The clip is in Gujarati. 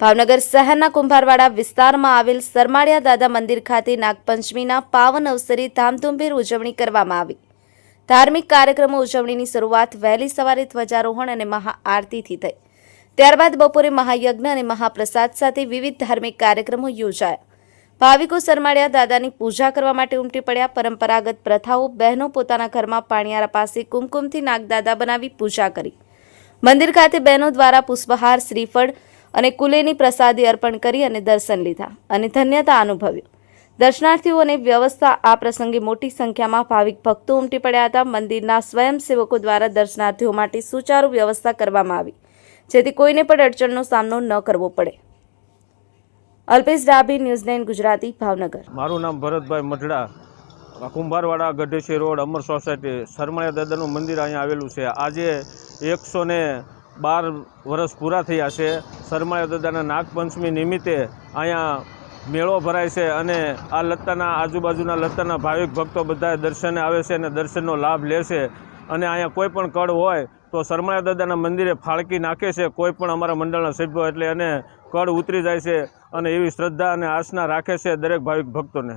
ભાવનગર શહેરના કુંભારવાડા વિસ્તારમાં આવેલ સરમાળિયા દાદા મંદિર ખાતે નાગપંચમીના પાવન અવસરે ધામધૂમભેર ઉજવણી કરવામાં આવી. ધાર્મિક કાર્યક્રમો ઉજવણીની શરૂઆત વહેલી સવારે ધ્વજારોહણ અને મહાઆરતીથી થઈ. ત્યારબાદ બપોરે મહાયજ્ઞ અને મહાપ્રસાદ સાથે વિવિધ ધાર્મિક કાર્યક્રમો યોજાયા. ભાવિકો સરમાળિયા દાદાની પૂજા કરવા માટે ઉમટી પડ્યા પરંપરાગત પ્રથાઓ. બહેનો પોતાના ઘરમાં પાણિયારા પાસે કુમકુમથી નાગદાદા બનાવી પૂજા કરી. મંદિર ખાતે બહેનો દ્વારા પુષ્પહાર, શ્રીફળ અને કુલેની પ્રસાદી અર્પણ કરી અને દર્શન લીધા અને ધન્યતા અનુભવ્યો. દર્શનાર્થીઓને વ્યવસ્થા આ પ્રસંગે મોટી સંખ્યામાં ભાવિક ભક્તો ઉમટી પડ્યા હતા. મંદિરના સ્વયંસેવકો દ્વારા દર્શનાર્થીઓ માટે સુચારુ વ્યવસ્થા કરવામાં આવી, જેથી કોઈને પણ અડચણનો સામનો ન કરવો પડે. અલ્પેશ ડાભી, ન્યૂઝ ગુજરાતી, ભાવનગર. મારું નામ ભરતભાઈ મઢડા. કુંભારવાડા ગઢેશી રોડ અમર સોસાયટી સરમળિયા દાદાનું મંદિર અહીંયા આવેલું છે. આજે એકસો ને બાર વર્ષ પૂરા થયા છે. સરમળિયા દાદાના નાગપંચમી નિમિત્તે અહીંયા મેળો ભરાય છે અને આ લત્તાના આજુબાજુના લત્તાના ભાવિક ભક્તો બધા દર્શને આવે છે અને દર્શનનો લાભ લે છે. અને અહીંયા કોઈ પણ કળ હોય તો સરમળિયા દાદાના મંદિરે ફાળકી નાખે છે. કોઈ પણ અમારા મંડળના સભ્યો એટલે એને કળ ઉતરી જાય છે અને એવી શ્રદ્ધા અને આસના રાખે છે દરેક ભાવિક ભક્તોને.